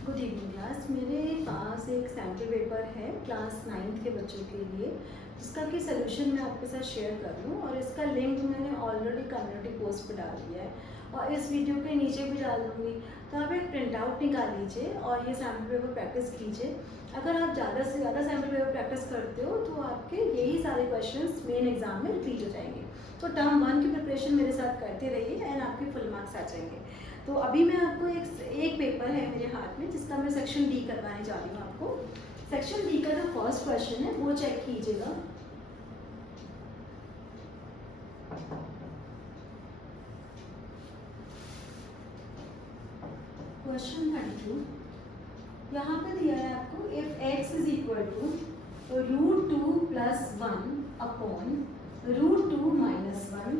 Good evening class. मेरे पास एक sample paper है क्लास 9th के बच्चों के लिए, जिसका कि सोल्यूशन मैं आपके साथ शेयर कर लूँ और इसका लिंक मैंने ऑलरेडी कम्युनिटी पोस्ट पे डाल दिया है और इस वीडियो के नीचे भी डाल दूँगी। तो आप एक प्रिंट आउट निकाल लीजिए और ये सैम्पल पेपर प्रैक्टिस कीजिए। अगर आप ज़्यादा से ज़्यादा सैम्पल पेपर प्रैक्टिस करते हो तो आपके यही सारे क्वेश्चंस मेन एग्जाम में रिपीट हो जाएंगे। तो टर्म 1 की प्रिपरेशन मेरे साथ करते रहिए एंड आपके फुल मार्क्स आ जाएंगे। तो अभी मैं आपको एक पेपर है मेरे हाथ में जिसका मैं सेक्शन डी करवाने जा रही हूँ आपको। सेक्शन डी का जो फर्स्ट क्वेश्चन है वो चेक कीजिएगा। क्वेश्चन 32 यहाँ पे दिया है आपको, if x is equal to √2 + 1 upon √2 - 1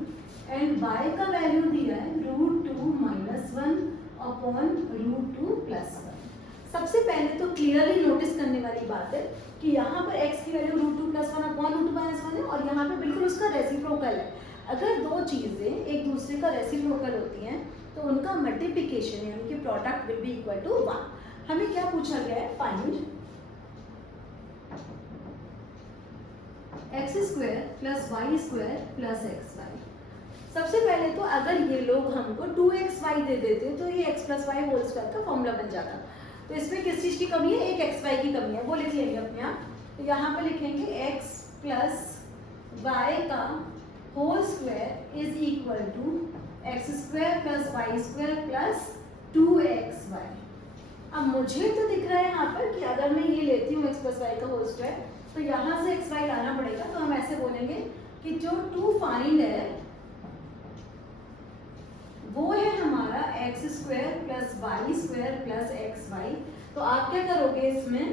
and y का वैल्यू दिया है √2 - 1 अपॉन √2 + 1। सबसे पहले तो क्लियरली नोटिस करने वाली बात है कि यहाँ पर x की वैल्यू √2 + 1 अपॉन √2 - 1 है और यहाँ पे बिल्कुल उसका रेसिप्रोकल है। अगर दो चीजें एक दूसरे का रेसिप्रोकल होती हैं तो उनका मल्टीप्लिकेशन यानी कि product will be equal to 1। हमें क्या पूछा गया है, फाइंड x² + y² + xy। सबसे पहले तो अगर ये लोग हमको 2xy दे देते तो ये x + y होल स्क्वायर का फॉर्मूला बन जाता। तो इसमें किस चीज की कमी है, एक xy की कमी है, वो लिख लेंगे अपने आप। तो यहाँ पे लिखेंगे x + y का whole square is equal to x² + y² + 2xy। अब मुझे तो दिख रहा है यहाँ पर कि अगर मैं ये लेती हूँ x + y का होल स्क्वायर तो यहाँ से xy लाना पड़ेगा। तो हम ऐसे बोलेंगे कि जो 2 फाइंड है वो है हमारा x² + y² + xy। तो आप क्या करोगे, इसमें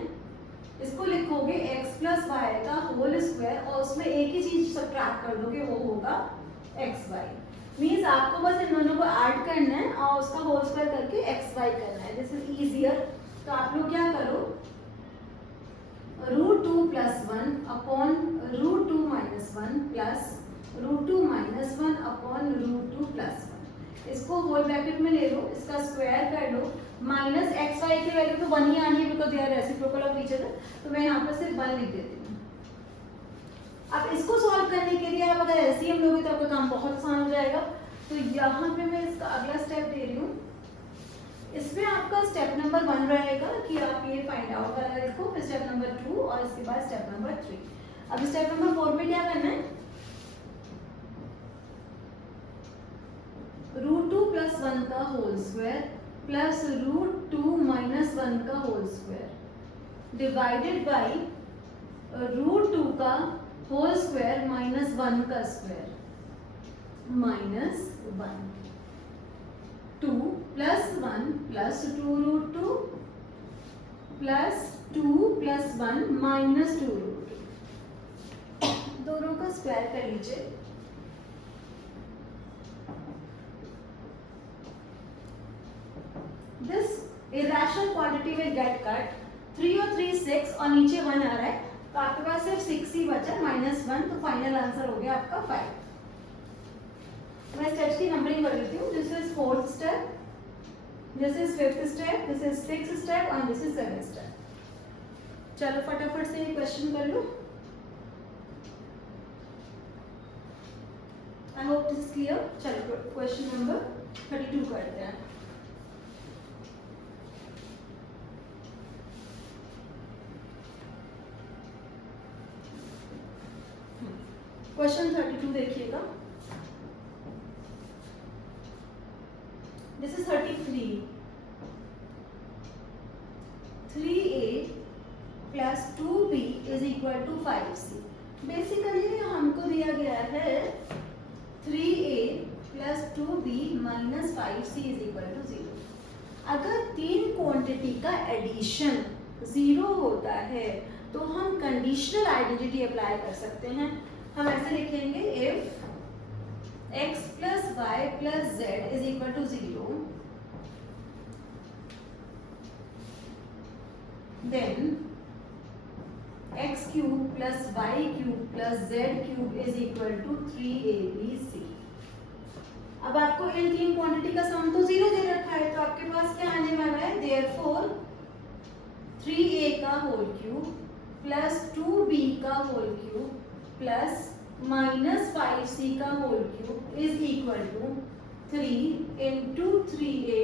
इसको लिखोगे x + y का होल स्क्वायर और उसमें एक ही चीज सब्ट्रैक्ट कर दोगे, वो होगा xy। मींस आपको बस इन दोनों को ऐड करना है और उसका होल स्क्वायर करके xy करना है। This is easier. तो आप लोग क्या करो, √2 + 1 अपॉन √2 - 1 प्लस √2 - 1 अपॉन √2 + 1। इसको होल ब्रैकेट में ले लो, इसका स्क्वायर कर लो, माइनस xy की वैल्यू तो 1 ही आनी है because they are reciprocal of each other. तो मैं यहाँ पर सिर्फ 1 लिख देती हूँ। अब इसको सॉल्व करने के लिए आप अगर एलसीएम लोगे तो आपका काम बहुत आसान हो जाएगा। तो यहाँ पे मैं इसका अगला स्टेप दे रही हूँ। इसमें आपका स्टेप नंबर 1 रहेगा कि आप ये फाइंड आउट वाला लिखो, फिर स्टेप नंबर 2 और इसके बाद स्टेप नंबर 3। अब स्टेप नंबर 4 में क्या करना है, √2 + 1 का होल स्क्वायर प्लस √2 - 1 का होल स्क्वायर डिवाइडेड बाई √2 का होल स्क्वायर माइनस 1 का स्क्वायर -1 2 + 1 + 2 √2 + 2 + 1 -2 √2। दोनों का स्क्वायर कर लीजिए। This irrational quantity will get cut। 3 और 3 6 और नीचे 1 आ रहा है तो आपके पास सिर्फ 6 ही बचा -1। तो फाइनल आंसर हो गया आपका 5। मैं स्टेप्स की नंबरिंग कर देती हूँ। This is 4th step, this is 5th step, this is 6th step और दिस इज 7th स्टेप। चलो फटाफट से ये क्वेश्चन कर लो। I hope this is clear. चलो क्वेश्चन नंबर 32 करते हैं। क्वेश्चन 32 देखिएगा। This is 33। 3a + 2b = 5c। Basically हमको दिया गया है 3a + 2b - 5c = 0। अगर तीन क्वांटिटी का एडिशन 0 होता है तो हम कंडीशनल आइडेंटिटी अप्लाई कर सकते हैं। हम ऐसे लिखेंगे, if x + y + z = 0 then x³ + y³ + z³ = 3abc। अब आपको इन तीन क्वांटिटी का सम तो 0 दे रखा है तो आपके पास क्या आने वाला है, देयरफॉर 3a का होल क्यूब प्लस 2b का whole cube plus minus 5c का whole cube is equal to 3 into 3a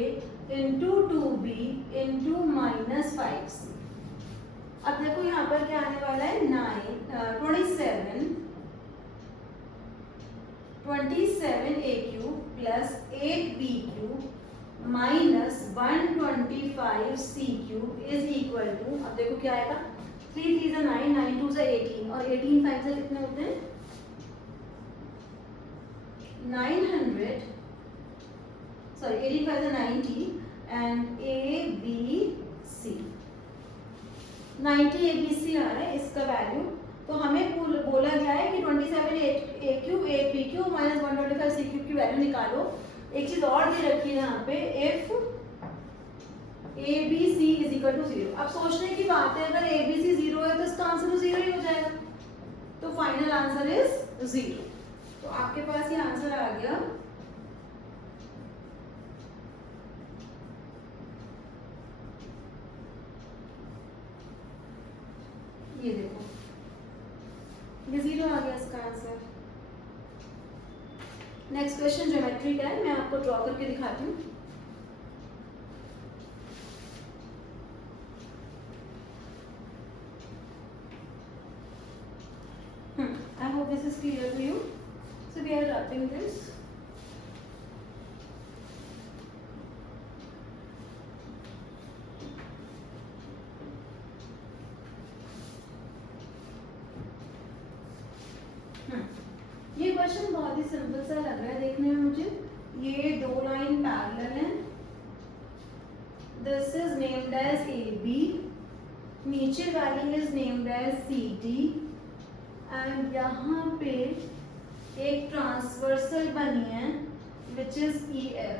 into 2b into minus 5c। अब देखो यहाँ पर क्या आने वाला है 27a cube plus 8b cube minus 125c cube is equal to, अब देखो क्या आएगा 3 3 9 9 2 18 और 18 5 से कितने होते हैं 900, सॉरी 85 से 90 एंड ABC 90 ABC आ रहा है इसका वैल्यू। तो हमें बोला गया है कि 27a cube 8b cube minus 125c cube की वैल्यू निकालो। एक चीज और दे रखी है यहाँ पे if ABC is equal to 0। अब सोचने की बात है अगर ABC 0 है तो इसका आंसर 0 ही हो जाएगा, तो फाइनल आंसर इज 0। तो आपके पास ये आंसर आ गया ये देखो ये 0 आ गया इसका आंसर। नेक्स्ट क्वेश्चन ज्योमेट्री का है, मैं आपको ड्रॉ करके दिखाती हूँ। I hope this is clear to you. So we are wrapping this. ये क्वेश्चन बहुत ही सिंपल सा लग रहा है देखने में मुझे। ये दो लाइन पैरेलल हैं। This is named as AB, नीचे वाली is named as CD and यहाँ पे एक ट्रांसवर्सल बनी है which is EF।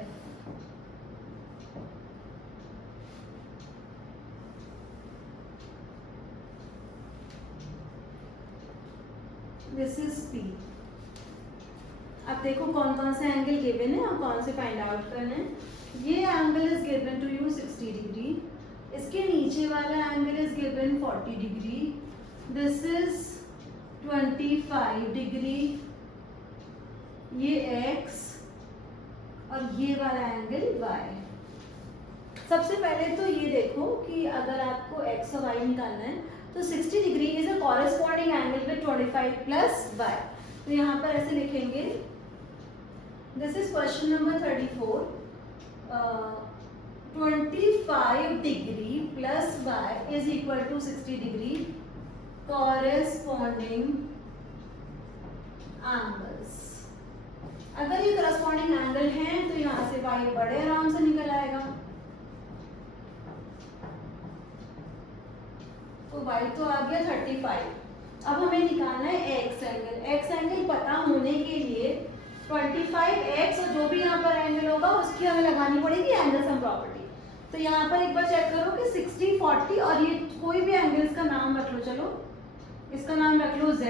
This is P। अब देखो कौन कौन से एंगल गिवन है और कौन से फाइंड आउट करने हैं। ये angle is given to you 60 degree, इसके नीचे वाला angle is given 40 degree, this is 25 degree, ये x और ये वाला एंगल y। सबसे पहले तो ये देखो कि अगर आपको x और y निकालना है तो 60 degree is a corresponding angle with 25 plus y। तो यहाँ पर ऐसे लिखेंगे, this is question number 34, 25 degree plus y is equal to 60 degree corresponding angles. अगर ये करस्पॉन्डिंग एंगल है तो यहाँ से y बड़े आराम से निकल आएगा, तो y तो आ गया 35। अब हमें निकालना है x एंगल। x एंगल पता होने के लिए 25x और जो भी यहाँ पर एंगल होगा उसकी हमें लगानी पड़ेगी एंगल सम प्रॉपर्टी। तो यहाँ पर एक बार चेक करो कि 60 40 और ये कोई भी एंगल्स का नाम रख लो, चलो इसका नाम रख लो z,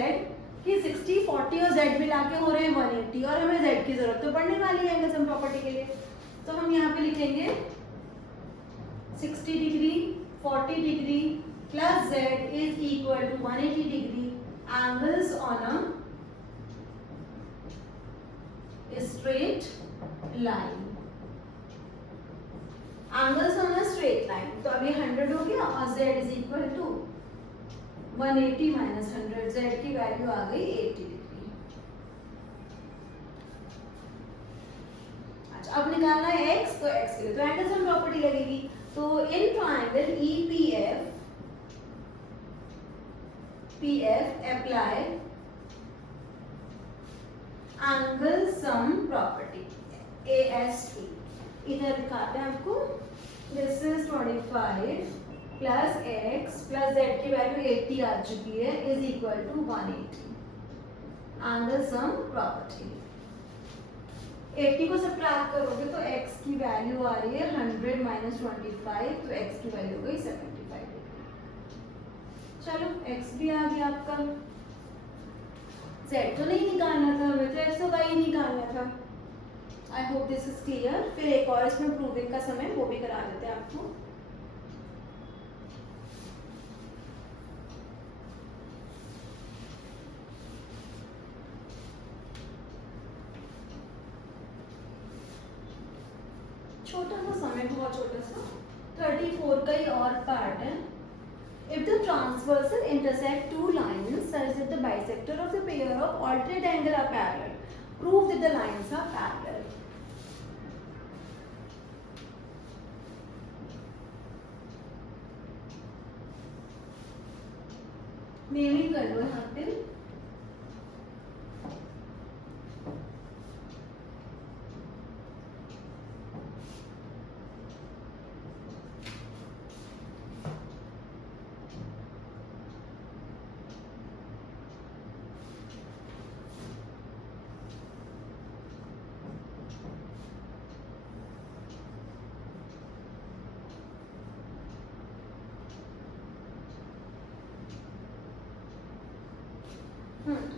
कि 60 40 और z मिला के हो रहे हैं 180 और हमें z की जरूरत तो पड़ने वाली है एंगल सम प्रॉपर्टी के लिए। तो हम यहाँ पे लिखेंगे 60 degree 40 degree plus z is equal to 180 degree angles on a straight line। angles on a straight line, तो अब ये 100 हो गया और z is equal to 180 minus 100, z की वैल्यू आ गई 80 डिग्री। अच्छा अब निकालना है x, तो x के लिए तो एंगल सम प्रॉपर्टी लगेगी। तो in triangle EPF apply angle sum property ASP। इधर दिखाते हैं आपको, this is 25 plus x plus z की वैल्यू 80 आ चुकी है is equal to 180 angle sum property। 80 को सब्ट्रैक्ट करोगे तो x की वैल्यू आ रही है 100 minus 25, तो x की वैल्यू हो गई 75। चलो x भी आ गया आपका, z तो नहीं निकालना था हमें, तो x और y निकालना था। आई होप दिस इज क्लियर। फिर एक और इसमें प्रूविंग का समय वो भी करा देते हैं आपको। छोटा सा समय, बहुत छोटा सा 34 का ही और पार्ट है। If the transversal intersect two lines such that the bisector of the pair of alternate angle are parallel, prove that the lines are parallel. Naming कर लो यहाँ पे।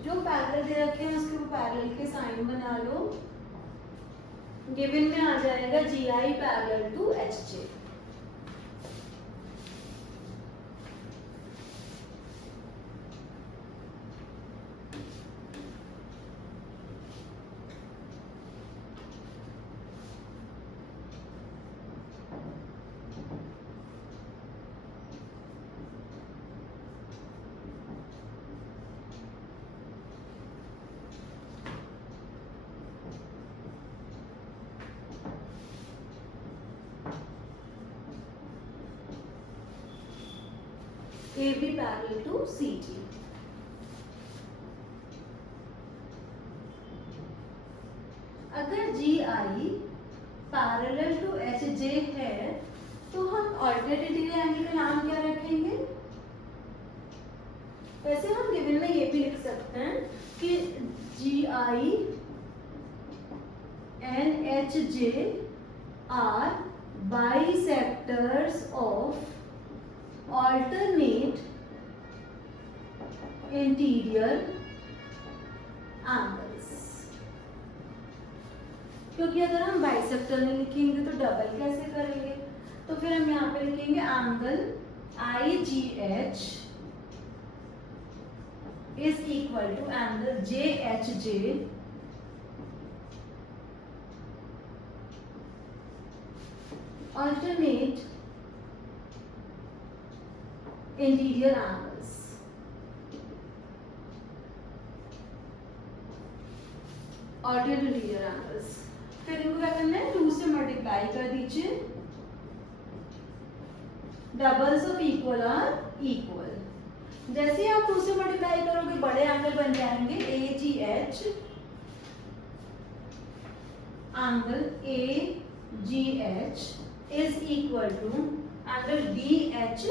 जो पैरेलल दे रखे हैं उसके वो पैरेलल के साइन बना लो। गिवन में आ जाएगा G I parallel to H J. AB parallel to CG। अगर GI पैरेलल टू HJ है तो हम ऑल्टरनेट इंटीरियर एंगल का नाम क्या रखेंगे? वैसे हम गिवन में ये भी लिख सकते हैं कि GI and HJ are bisectors of alternate interior angles। क्योंकि अगर हम बाइसेक्टर में लिखेंगे तो डबल कैसे करेंगे, तो फिर हम यहाँ पे लिखेंगे angle IGH is equal to angle JHJ alternate interior angles. Alternate interior angles. फिर इनको क्या करना है, 2 से मल्टीप्लाई कर दीजिए। Doubles of equal are equal. जैसे ही आप 2 से मल्टीप्लाई करोगे बड़े एंगल बन जाएंगे AGH angle AGH is equal to angle DH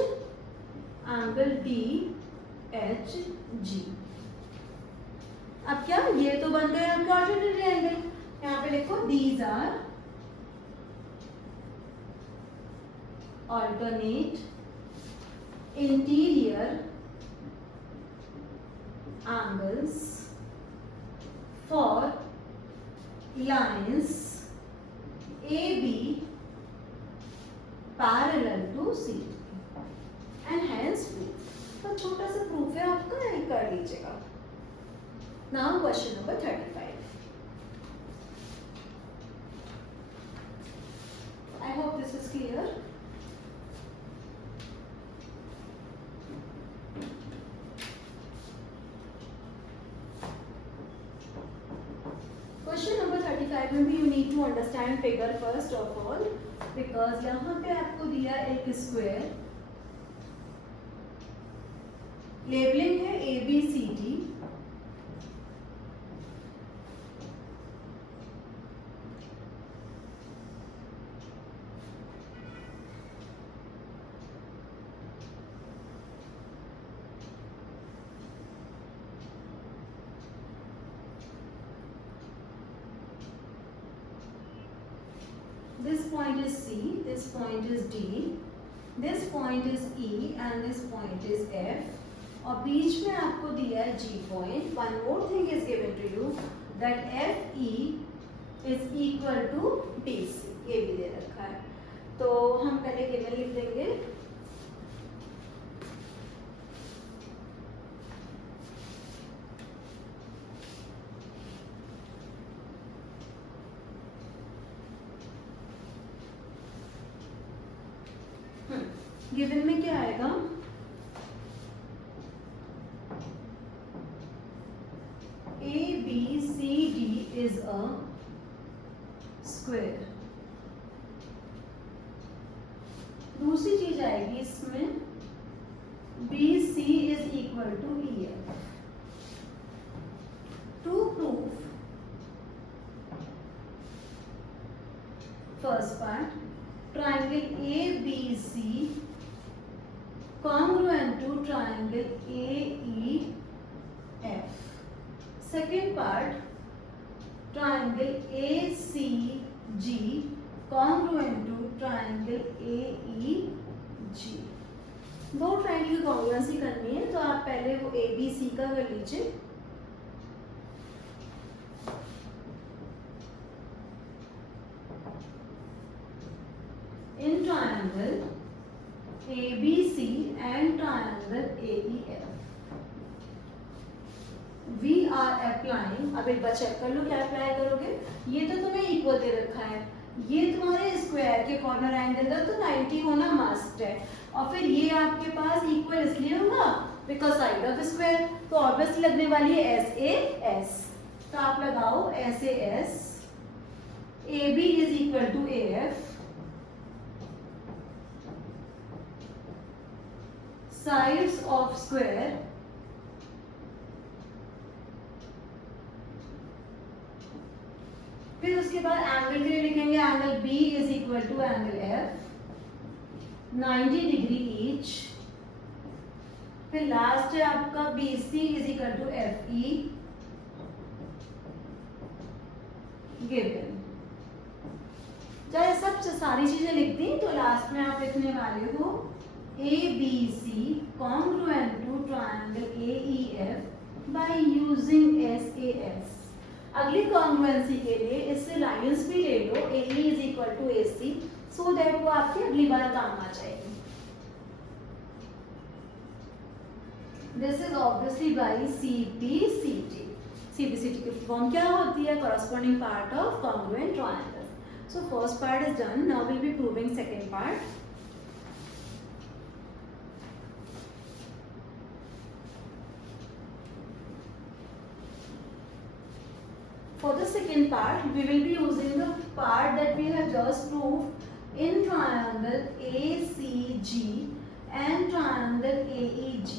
angle DHG। अब क्या, ये तो बन गए आपके ऑल्टरनेट एंगल। यहाँ पे लिखो these are alternate interior angles for lines AB parallel to C and hence proof. तो छोटा सा प्रूफ है आपका, कर लीजिएगा। Now question number 35। I hope this is clear. Question number 35 में भी you need to understand figure first of all, because यहाँ पे आपको दिया एक स्क्वायर, लेबलिंग है ABCD, this point is C, this point is D, this point is E and this point is F, और बीच में आपको दिया है G point. One more thing is given to you that FE is equal to BC, ये भी दे रखा है। तो हम पहले गिवन लिख देंगे। गिवन में क्या आएगा, ABCD is a square। दूसरी चीज आएगी इसमें BC is equal to EF। To prove first part, triangle ABC congruent to triangle AEF। Second part, triangle ACG congruent to triangle AEG। दो ट्रायंगल की कॉन्ग्रुएंसी करनी है, तो आप पहले वो ABC का कर लीजिए। In triangle ABC and triangle AEF we are applying, अब एक बार चेक कर लो क्या अप्लाई करोगे। ये तो तुम्हें इक्वल दे रखा है, ये तुम्हारे स्क्वायर के कॉर्नर एंगल का तो 90 होना मस्ट है, और फिर ये आपके पास इक्वल इसलिए होगा बिकॉज साइड ऑफ स्क्वायर, तो ऑब्वियसली लगने वाली है SAS। तो आप लगाओ SAS, AB is equal to AF, sides of square फिर उसके बाद एंगल के लिए लिखेंगे angle B is equal to angle F 90 degree each. फिर लास्ट है आपका BC is equal to FE given. चाहे सब सारी चीजें लिख दी, तो लास्ट में आप लिखने वाले हो ABC congruent to triangle AEF by using SAS। अगली कॉन्ग्रुएंसी के लिए इससे लाइंस भी ले लो, AE is equal to AC, so that वो आपकी अगली बार काम आ जाएगी। This is obviously by CPCT। CPCT की फॉर्म क्या होती है, corresponding part of congruent triangle। So first part is done, now we'll be proving second part। For the second part, we will be using the part that we have just proved in triangle ACG and triangle AEG।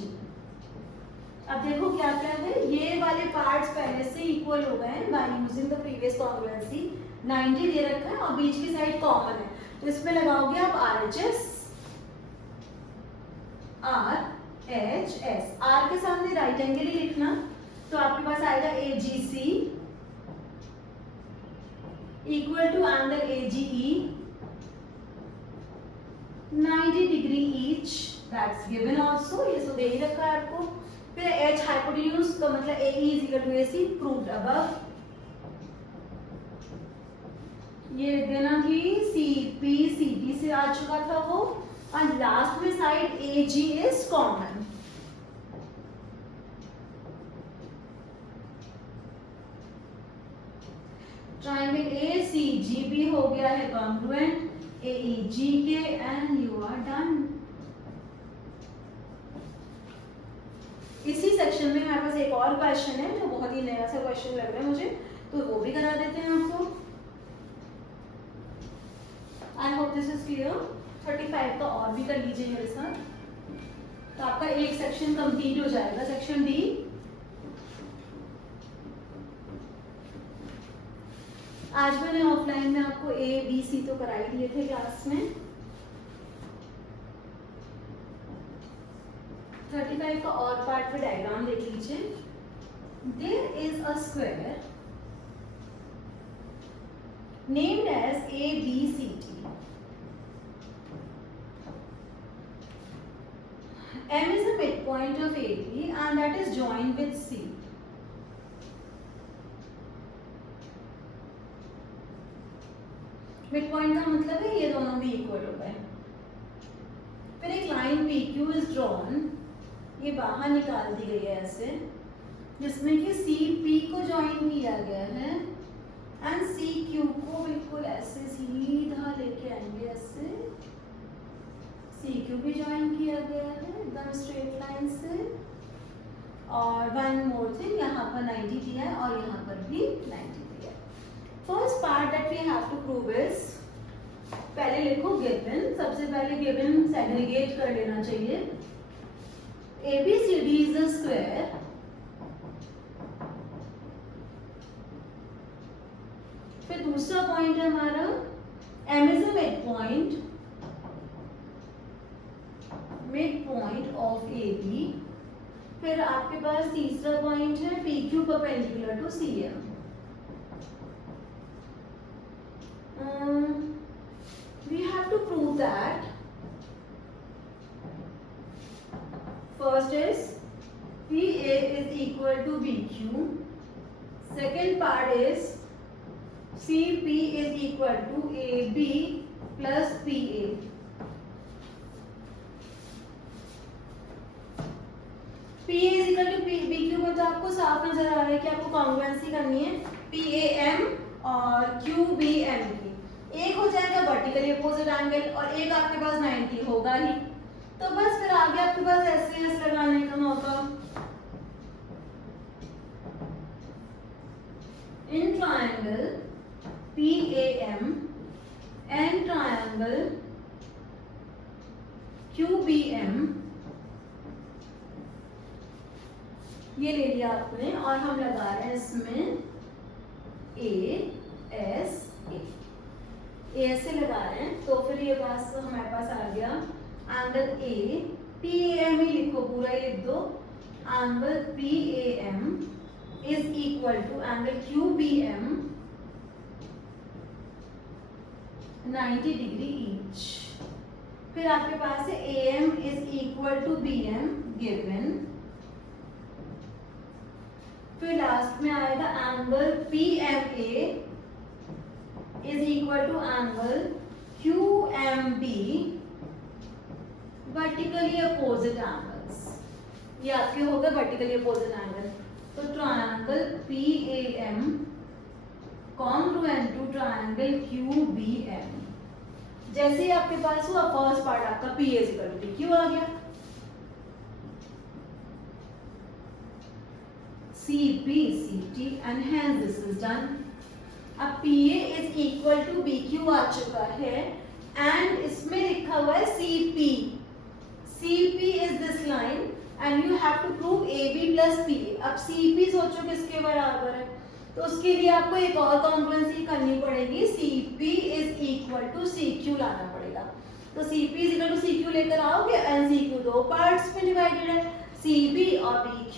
अब देखो क्या क्या है, ये वाले parts पहले से equal हो गए हैं by using the previous congruency. 90 दे रखा है और बीच की साइड कॉमन है, तो इसमें लगाओगे आप RHS, RHS, R के सामने राइट एंगल ही लिखना, तो आपके पास आएगा AGC equal to angle AGE 90 degree each, that's given also, ये तो दे ही रखा है आपको। फिर H hypotenuse का मतलब AE is equal to AC proved above। ये लिख देना कि CPCT से आ चुका था वो, और लास्ट में side AG is common। Triangle ACG भी हो गया है कॉन्ग्रुएंट AEG के, एंड यू आर डन। इसी सेक्शन में हमारे पास एक और क्वेश्चन है जो बहुत ही नया सा क्वेश्चन लग रहा है मुझे, तो वो भी करा देते हैं आपको। आई होप दिस इज क्लियर। 35 का और भी कर लीजिए मेरे साथ, तो आपका एक सेक्शन कंप्लीट हो जाएगा, सेक्शन D। आज मैंने ऑफलाइन में आपको ABC तो कराई दिए थे क्लास में। 35 का और पार्ट पे डायग्राम देख लीजिए। There is a square named as ABCD। M is the midpoint of AB and that is joined with C। Mid point का मतलब है ये दोनों भी इक्वल हो गए। फिर एक लाइन PQ इज ड्रॉन, ये बाहर निकाल दी गई है ऐसे, जिसमें कि CP को ज्वाइन किया गया है एंड CQ को बिल्कुल ऐसे सीधा लेके आएंगे, ऐसे क्यू भी ज्वाइन किया गया है एकदम स्ट्रेट लाइन से। और वन मोर थिंग, यहाँ पर 90 दिया है और यहाँ पर भी 90 दिया है। First part that we have to prove is, पहले लिखो गिवन। सबसे पहले गिवन सेग्रीगेट कर लेना चाहिए। ABCD इज अ स्क्वायर फिर दूसरा पॉइंट है हमारा M is a mid point of AB। फिर आपके पास तीसरा पॉइंट है PQ perpendicular to CM। We have to prove that first is PA is equal to BQ. Second part is CP is equal to AB plus PA. PA is equal to BQ में तो आपको साफ नजर आ रहा है कि आपको congruency करनी है PAM और QBM की। एक हो जाएगा वर्टिकली अपोजिट एंगल और एक आपके पास 90 होगा ही, तो बस फिर आगे आपके पास एसएस लगाने का मौका। In triangle PAM and triangle QBM, ये ले लिया आपने और हम लगा रहे हैं इसमें ऐसे लगा रहे हैं। तो फिर ये पास हमारे पास आ गया एंगल PAM ही लिखो, पूरा ही लिख दो। Angle PAM is equal to angle QBM 90 degree each. फिर आपके पास है AM is equal to BM given. फिर लास्ट में आएगा angle PMA is equal to angle QMB vertically opposite angles। ये आपके हो गए vertically opposite angle। तो triangle PAM congruent to triangle QBM। जैसे ही आपके पास हुआ फर्स्ट पार्ट आपका PA is equal to PQ आ गया। CP CT and hence this is done। अब PA is equal to BQ आ चुका है एंड इसमें लिखा हुआ है CP। CP is this line and you have to prove AB plus PA। अब CP सोचो किसके बराबर है, तो उसके लिए आपको एक और कॉन्ग्रुएंसी करनी पड़ेगी। CP is equal to CQ लाना पड़ेगा। तो CP is equal to CQ लेकर आओगे एंड CQ दो पार्ट्स में डिवाइडेड है, CB और BQ।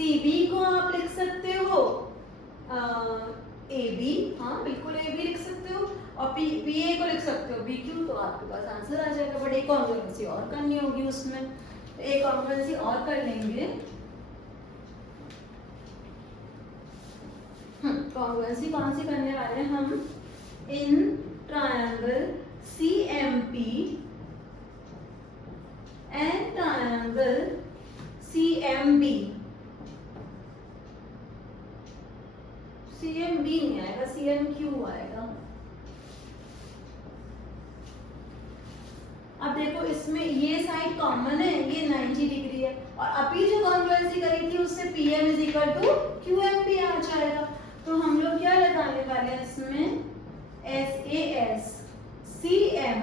CB को आप लिख सकते हो AB, हाँ बिल्कुल AB लिख सकते हो, और PA को लिख सकते हो BQ। तो आपके पास आंसर आ जाएगा। बट एक कॉन्ग्रुएंसी और करनी होगी उसमें, तो एक कॉन्ग्रुएंसी और कर लेंगे। कॉन्ग्रुएंसी कौन सी करने वाले हैं हम? In triangle CMP and triangle CMB। CMB नहीं आएगा, CMQ आएगा। अब देखो इसमें ये साइड कॉमन है, ये 90 डिग्री है, और अभी जो कॉन्ग्रुएंसी करी थी उससे PM is equal to QMP आ जाएगा। तो हम लोग क्या लगाने वाले हैं इसमें? SAS CM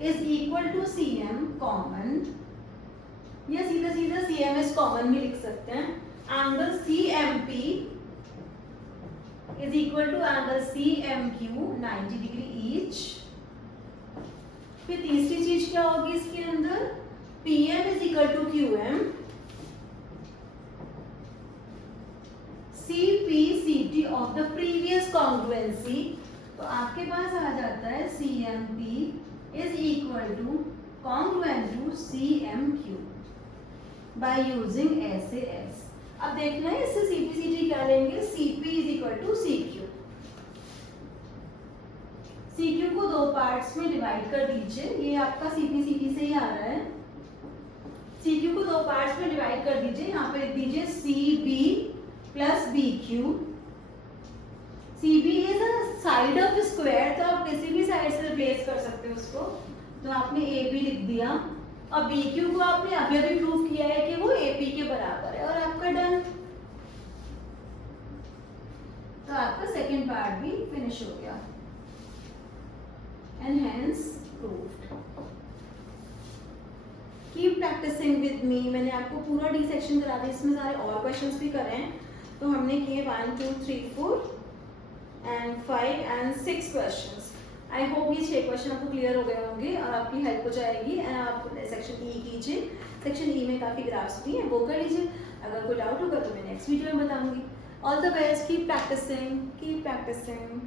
is equal to CM common, या सीधा सीधा CMS कॉमन भी लिख सकते हैं। Angle CMP is equal to angle CMQ 90 degree each. फिर तीसरी चीज क्या होगी इसके अंदर? PM is equal to QM, CP CT of the previous congruency। तो आपके पास आ जाता है CMP is equal to congruent to CMQ by using SAS। अब देखना है इससे CP CT क्या लेंगे? CP is equal to CQ। CQ को दो पार्ट्स में डिवाइड कर दीजिए, ये आपका CP CT से ही आ रहा है। CQ को दो पार्ट्स में डिवाइड कर दीजिए, यहाँ पे लिख दीजिए CB plus BQ। CB is a side of square, तो आप किसी भी साइड से रिप्लेस कर सकते हो उसको। तो आपने AB लिख दिया और बी क्यू को आपने अभी अभी प्रूव किया है कि वो ए पी के बराबर है, और आपका डन। तो आपका सेकेंड पार्ट भी फिनिश हो गया and hence proved. Keep practicing with me. मैंने आपको पूरा डी सेक्शन करा दिया, इसमें सारे और क्वेश्चंस भी करे हैं। तो हमने किए 1 2 3 4 and 5 and 6 questions. I hope ये 6 क्वेश्चन आपको क्लियर हो गए होंगे और आपकी हेल्प हो जाएगी। एंड आप सेक्शन ई कीजिए, सेक्शन ई में काफ़ी ग्राफ्स भी हैं, वो कर लीजिए। अगर कोई डाउट होगा तो मैं नेक्स्ट वीडियो में बताऊंगी। All the best, keep practicing, keep practising.